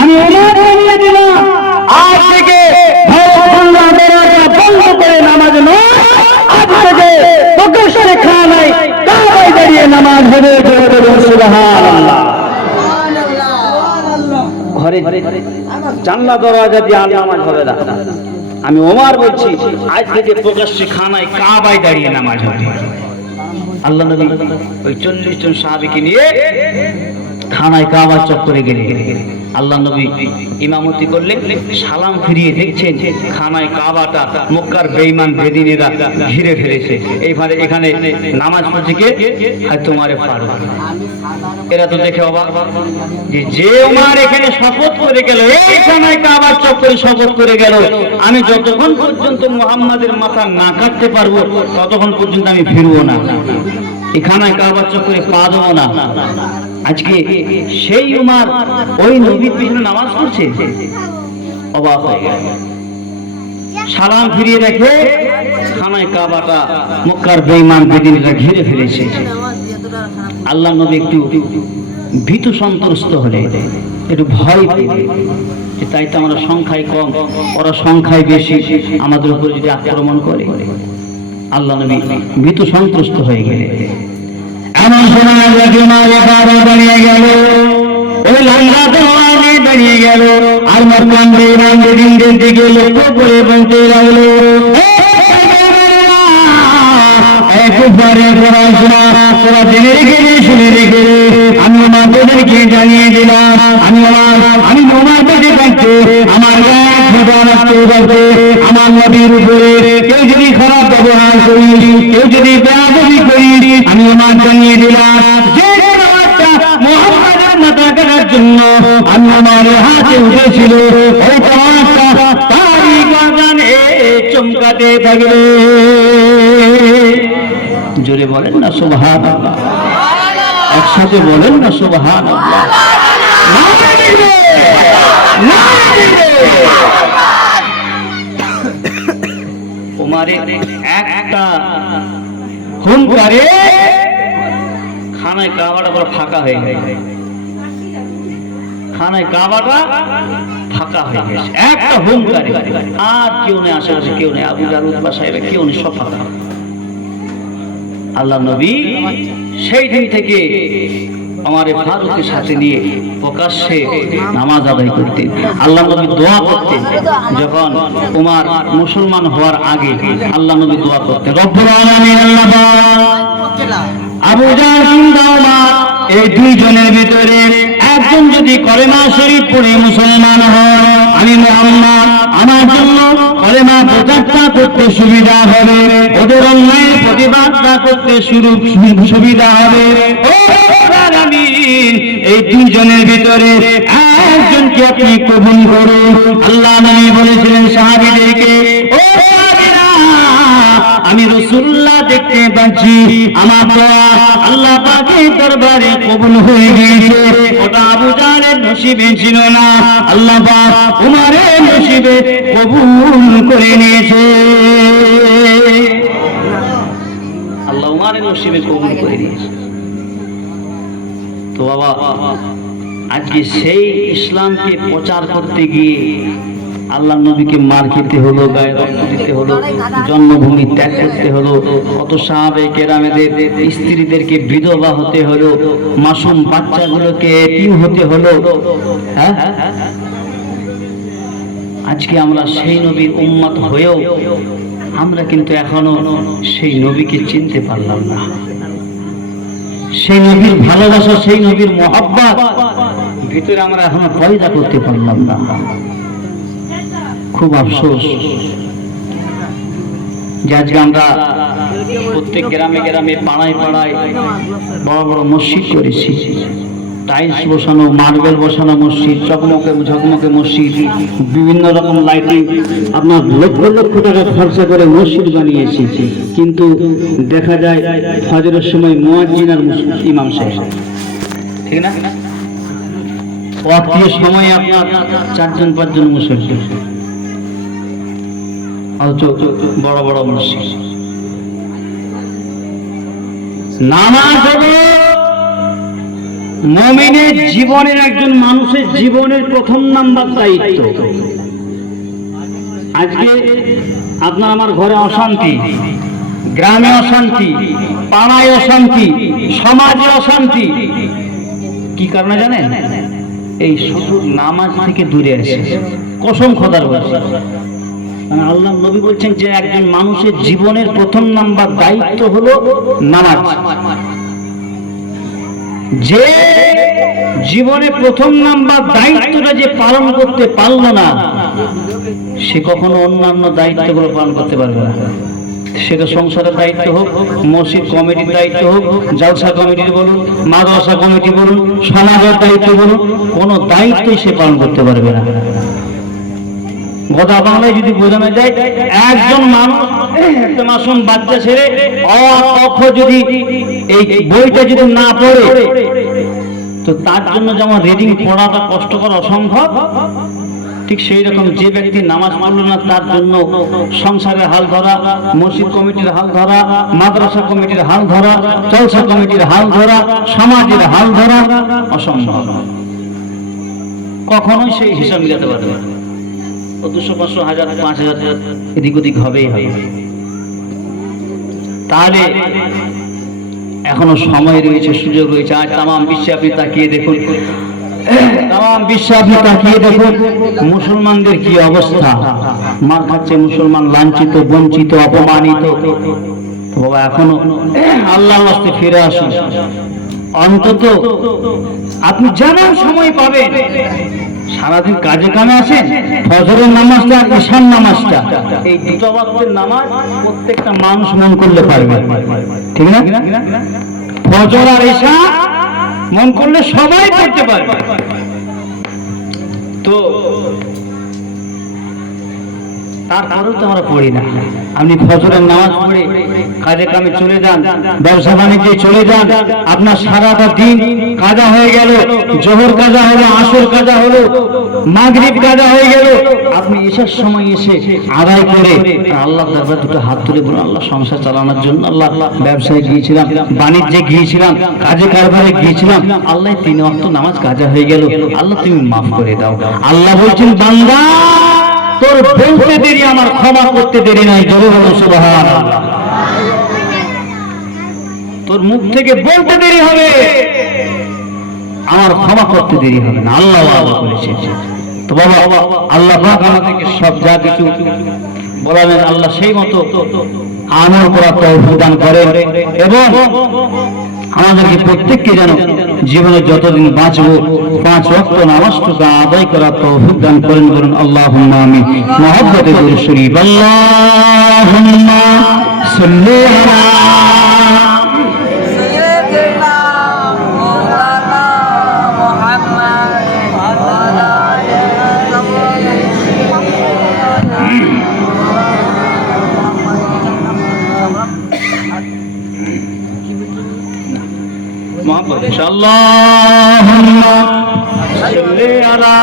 আমি ওনাকে নিয়ে দিলাম আজ থেকে বন্ধ করে নামাজ নয়, আজ থেকে প্রকাশ্যে খানায় কাবায় দাঁড়িয়ে নামাজ হবে। সুবহানাল্লাহ। ঘরে জানলা দরজা দিয়ে আর নামাজ হবে না। আমি ওমর বলছি আজ থেকে প্রকাশ্যে খানায় কাবায় দাঁড়িয়ে নামাজ হবে। আল্লাহ নবী ওই 40 জন সাহাবীকে নিয়ে খানায় কাবা চক্করে গেলেন। আল্লাহ নবী ইমামতি করলেন, সালাম ফিরিয়ে দেখছেন খানায় কাবাটা মক্কার বেঈমান বেদিনেরা ঘিরে ফেলেছে। এইবারে এখানে নামাজ পড়ছে কে? আর তোমারে ফারুক। এরা তো দেখে অবাক যে ওমর এখানে শপথ করে গেল, এই খানায় কাবা চক্করে শপথ করে গেল, আমি যতক্ষণ পর্যন্ত মুহাম্মাদের মাথা না কাটতে পারবো ততক্ষণ পর্যন্ত আমি ফিরবো না, এখানে কাবা চক্করে পা দেবো না। আজকে সেই উমার ওই নবীর পিছনে নামাজ পড়ছে, অবাক হয়ে গেল। সালাম ফিরিয়ে দেখে খানায় কাবাটা মক্কার বেঈমান বেদিনীরা ঘিরে ফেলেছে। আল্লাহ নবী একটু ভীতু সন্ত্রস্ত হলে, একটু ভয় পেলে, তাই তো আমরা সংখ্যায় কম, ওরা সংখ্যায় বেশি, আমাদের উপর যদি আক্রমণ করে। আল্লাহ নবী ভীতু সন্ত্রস্ত হয়ে গেলে এমন সময় দাঁড়িয়ে গেল, ওই লম্বা দেওয়ালে দাঁড়িয়ে গেল, আর মক্কার বেঈমান বেদিনদের দিকে লক্ষ্য করে বলতে লাগলো, একবারে পড়াশোনা তোরা জেনে রেখে শুনে রেখে আমি তোমাদেরকে জানিয়ে দিলাম, আমি তোমার বেঁচে থাকতে আমার আমার নবীর উপরে কেউ যদি খারাপ ব্যবহার করি, কেউ যদি বেয়াদবি করি, আমি আমার জানিয়ে দিলাম যে মুহাম্মাদের মাথা কাটার জন্য আমি আমার হাতে উঠেছিল ওই তোমারটা তারই বাগানে চমকাতে থাকবে। জোরে বলেন না সুবহানাল্লাহ, একসাথে বলেন না সুবহানাল্লাহ। ওমরের একটা হুঙ্কারে খানায় কাবাটা পুরো ফাঁকা হয়ে গেছে, খানায় কাবাটা ফাঁকা হয়ে গেছে একটা হুঙ্কারে। আর কেউ নেই, আশেপাশে কেউ নেই, আবু জাহল বা সাহেব কেউ নেই, সব ফাঁকা। আল্লাহ নবী সেই দিন থেকে আমার ফারুকের সাথে নিয়ে প্রকাশ্যে নামাজ আদায় করতেন। আল্লাহ নবী দোয়া করতেন, যখন ওমর মুসলমান হওয়ার আগে আল্লাহ নবী দোয়া করতেন, রব্বুল আলামিন আল্লাহ আবু জাহল কিংবা ওমর এই দুইজনের ভিতরে একজন যদি কলেমা শরীফ পড়ে মুসলমান হয়, আমি মুহাম্মদ আমার জন্য কলেমা প্রচারটা করতে সুবিধা হবে, ওদের অন্যায় প্রতিবাদটা করতে সুবিধা হবে। এই দুইজনের ভিতরে একজনকে আপনি কবুল করুন। আল্লাহ নবী বলেছিলেন সাহাবীদেরকে, ও সাহাবীরা, আমি রাসূলুল্লাহ দেখতে পাচ্ছি আমার দোয়া আল্লাহ পাকের দরবারে কবুল হয়ে গিয়েছে। ওটা আবু জাহলের নসিবে ছিল না, আল্লাহ পাক ওমরের নসিবে কবুল করে নিয়েছে। আল্লাহ ওমরের নসিবে কবুল করে নিয়েছে। তো বাবা, আজকে সেই ইসলামকে প্রচার করতে গিয়ে আল্লাহ নবীকে মার খেতে হলো, গায়ে রক্ত দিতে হলো, জন্মভূমি ত্যাগ করতে হলো, কত সাহাবে কেরামেদের স্ত্রীদেরকে বিধবা হতে হলো, মাসুম বাচ্চাগুলোকে এতিম হতে হলো। হ্যাঁ, আজকে আমরা সেই নবীর উম্মত হয়েও আমরা কিন্তু এখনো সেই নবীকে চিনতে পারলাম না। সেই নবীর ভালোবাসা, সেই নবীর মহব্বত ভিতরে আমরা এখনো পয়দা করতে পারলাম না। খুব আফসোস যে আজকে আমরা প্রত্যেক গ্রামে গ্রামে পাড়ায় পাড়ায় বড় বড় মসজিদ করেছি, টাইলস বসানো, মার্বেল বসানো মসজিদ, চকমকে ঝকমকে মসজিদ, বিভিন্ন রকম লাইটিং, আপনার লক্ষ লক্ষ টাকা খরচা করে মসজিদ বানিয়েছি, কিন্তু দেখা যায় ফজরের সময় মুয়াজ্জিন আর ইমাম সাহেব, ঠিক না, ওয়াক্তের সময় আপনার 4-5 মুসল্লি, বড় বড় মসজিদ নামাজ হবে মুমিনের জীবনের, একজন মানুষের জীবনের প্রথম নাম্বার দায়িত্ব। আজকে আপনার আমার ঘরে অশান্তি, গ্রামে অশান্তি, পাড়ায় অশান্তি, সমাজে অশান্তি, কি কারণে জানেন? এই শুধু নামাজ থেকে দূরে আসে। কসম খোদার বলছে, মানে আল্লাহ নবী বলছেন যে একজন মানুষের জীবনের প্রথম নাম্বার দায়িত্ব হলো নামাজ। যে জীবনে প্রথম নাম্বার দায়িত্বটা যে পালন করতে পারলো না, সে কখনো অন্যান্য দায়িত্বগুলো পালন করতে পারবে না। সেটা সংসারের দায়িত্ব হোক, মসজিদ কমিটির দায়িত্ব হোক, জালসা কমিটির বলুন, মাদ্রাসা কমিটি বলুন, সমাজের দায়িত্ব বলুন, কোনো দায়িত্বই সে পালন করতে পারবে না। কথা বাংলায় যদি বোঝানো যায়, একজন মানুষ একটা মাসুম বাচ্চা ছেড়ে অ ক যদি এই বইটা যদি না পড়ে, তো তার জন্য যেমন রিডিং পড়াটা কষ্টকর, অসম্ভব, ঠিক সেই রকম যে ব্যক্তি নামাজ পড়ল না, তার জন্য সংসারের হাল ধরা, মসজিদ কমিটির হাল ধরা, মাদ্রাসা কমিটির হাল ধরা, জলসা কমিটির হাল ধরা, সমাজের হাল ধরা অসম্ভব। কখনোই সেই হিসাব মিলাতে পারবে না। 200, 500, 1000, 5000 এদিক ওদিক হবেই হবে। তাহলে এখনো সময় রয়েছে, সুযোগ রয়েছে। আজ তামাম বিশ্বে আপনি তাকিয়ে দেখুন, তামাম বিশ্বে আপনি তাকিয়ে দেখুন মুসলমানদের কি অবস্থা। মার খাচ্ছে মুসলমান, লাঞ্ছিত, বঞ্চিত, অপমানিত। বাবা এখনো আল্লাহর রাস্তায় ফিরে আসুন। অন্তত আপনি জানার সময় পাবেন। সারাদিন কাজে কামে আছেন, ফজরের নামাজটা আর ঈশার নামাজটা, এই দুটো ওয়াক্তের নামাজ প্রত্যেকটা মানুষ মন করলে পারবে, ঠিক না? ফজর আর ঈশা মন করলে সবাই করতে পারবে। তো তারপরেও তো আমরা পড়ি না। আপনি ফজরের নামাজ পড়ে কাজে কামে চলে যান, ব্যবসা বাণিজ্যে চলে যান, আপনার সারাটা দিন কাজা হয়ে গেল, জোহর কাজা হলো, আসর কাজা হলো, মাগরিব কাজা হয়ে গেল, আপনি ঈশার সময় এসে আদায় করে আল্লাহর দরবারে দুটো হাত তুলে বলুন, আল্লাহ সংসার চালানোর জন্য, আল্লাহ ব্যবসায় গিয়েছিলাম, বাণিজ্যে গিয়েছিলাম, কাজে কারবারে গিয়েছিলাম, আল্লাহ 3 ওয়াক্ত নামাজ কাজা হয়ে গেল, আল্লাহ তুমি মাফ করে দাও। আল্লাহ বলছেন, বান্দা তোর বলতে দেরি, আমার ক্ষমা করতে দেরি নাই। জোরে বলো সুবহানাল্লাহ। তোর মুখ থেকে বলতে দেরি হবে, আমার ক্ষমা করতে দেরি হবে না। আল্লাহ আল্লাহ বলেছে। তো বাবা আল্লাহ পাক আমাদেরকে সব যা কিছু বলাবেন আল্লাহ সেই মতো আমল করার তৌফিক দান করেন, এবং আমাদেরকে প্রত্যেককে যেন জীবনে যতদিন বাঁচবো 5 ওয়াক্ত নামাজটা আদায় করার তৌফিক দান করেন। বলুন আল্লাহুম্মা আমিন। মুহাব্বতে দুরূদ শরীফ। আল্লাহুম্মা সাল্লি আলা اللهم صل على